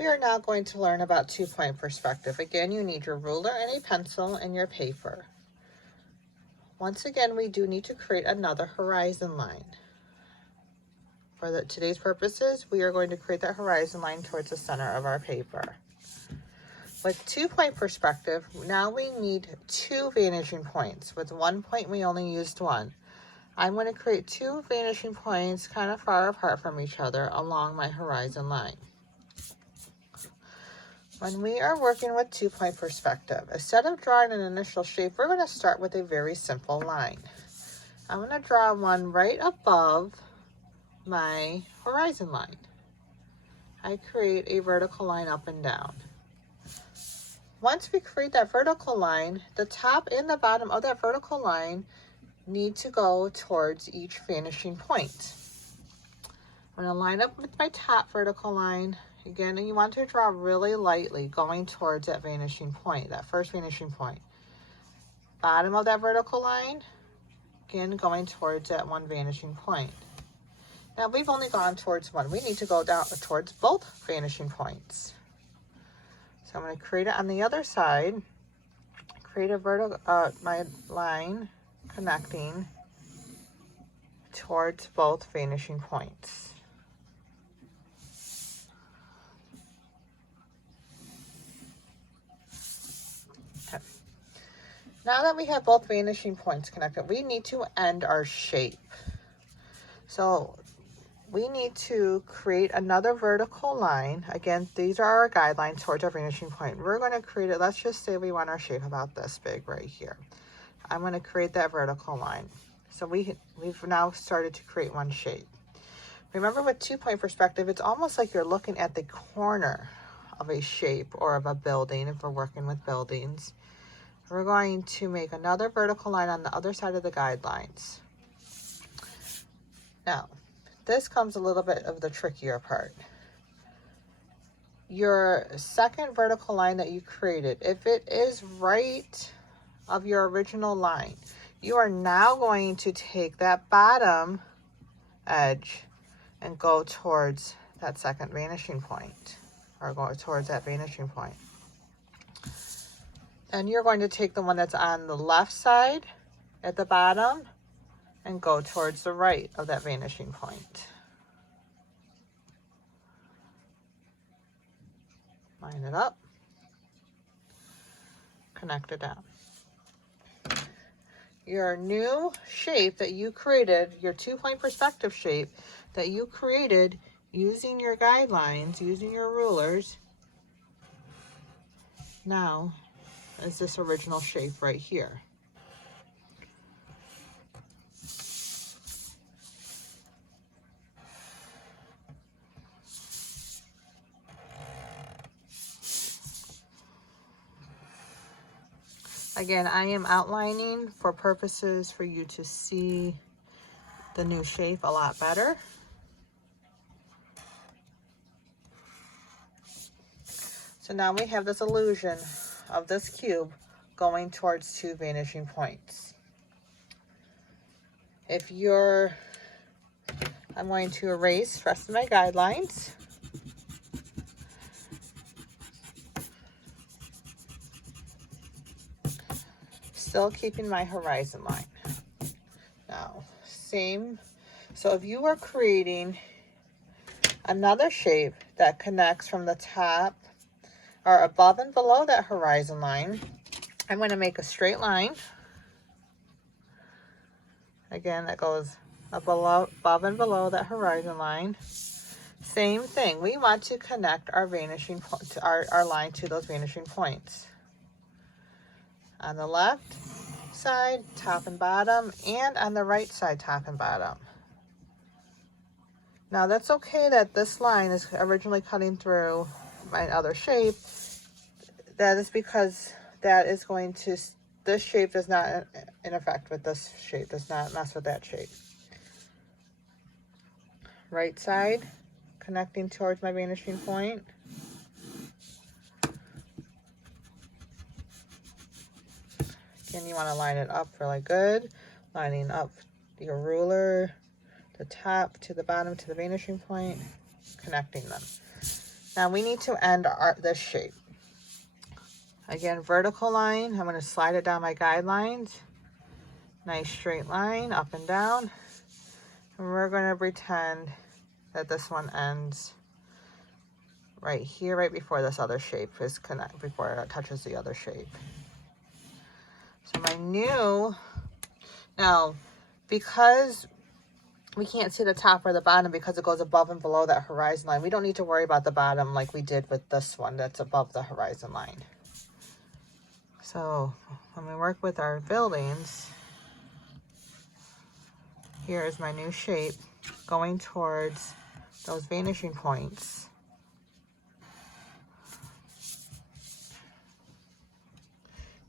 We are now going to learn about 2-point perspective. Again, you need your ruler and a pencil and your paper. Once again, we do need to create another horizon line. For today's purposes, we are going to create that horizon line towards the center of our paper. With 2-point perspective, now we need 2 vanishing points. With 1 point, we only used 1. I'm going to create 2 vanishing points kind of far apart from each other along my horizon line. When we are working with 2-point perspective, instead of drawing an initial shape, we're going to start with a very simple line. I'm going to draw one right above my horizon line. I create a vertical line up and down. Once we create that vertical line, the top and the bottom of that vertical line need to go towards each vanishing point. I'm going to line up with my top vertical line. Again, you want to draw really lightly going towards that vanishing point, that first vanishing point. Bottom of that vertical line, again, going towards that one vanishing point. Now we've only gone towards one. We need to go down towards both vanishing points. So I'm going to create it on the other side, create a my line connecting towards both vanishing points. Okay. Now that we have both vanishing points connected, we need to end our shape. So we need to create another vertical line. Again, these are our guidelines towards our vanishing point. We're going to create it. Let's just say we want our shape about this big right here. I'm going to create that vertical line. So we've now started to create one shape. Remember, with 2-point perspective, it's almost like you're looking at the corner of a shape or of a building if we're working with buildings. We're going to make another vertical line on the other side of the guidelines. Now, this comes a little bit of the trickier part. Your second vertical line that you created, if it is right of your original line, you are now going to take that bottom edge and go towards that second vanishing point, or go towards that vanishing point. Then you're going to take the one that's on the left side at the bottom and go towards the right of that vanishing point. Line it up, connect it down. Your new shape that you created, your 2-point perspective shape that you created using your guidelines, using your rulers, now is this original shape right here. Again, I am outlining for purposes for you to see the new shape a lot better. So now we have this illusion of this cube going towards 2 vanishing points. I'm going to erase the rest of my guidelines. Still keeping my horizon line. Now, same. So if you are creating another shape that connects from the top or above and below that horizon line, I'm going to make a straight line. Again, that goes above and below that horizon line. Same thing. We want to connect our vanishing point, our line to those vanishing points. On the left side, top and bottom, and on the right side, top and bottom. Now that's okay that this line is originally cutting through my other shape. That is because that is going to, this shape does not interfere with this shape, does not mess with that shape. Right side, connecting towards my vanishing point. Again, you want to line it up really good, lining up your ruler, the top to the bottom to the vanishing point, connecting them. Now we need to end this shape. Again, vertical line. I'm going to slide it down my guidelines. Nice straight line up and down. And we're going to pretend that this one ends right here, right before this other shape is before it touches the other shape. So my new, now because we can't see the top or the bottom because it goes above and below that horizon line, we don't need to worry about the bottom like we did with this one that's above the horizon line. So when we work with our buildings, here is my new shape going towards those vanishing points.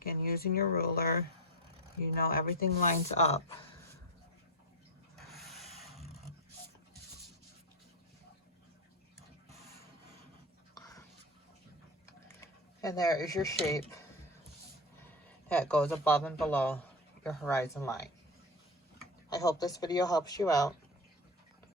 Again, using your ruler, you know everything lines up. And there is your shape that goes above and below your horizon line. I hope this video helps you out.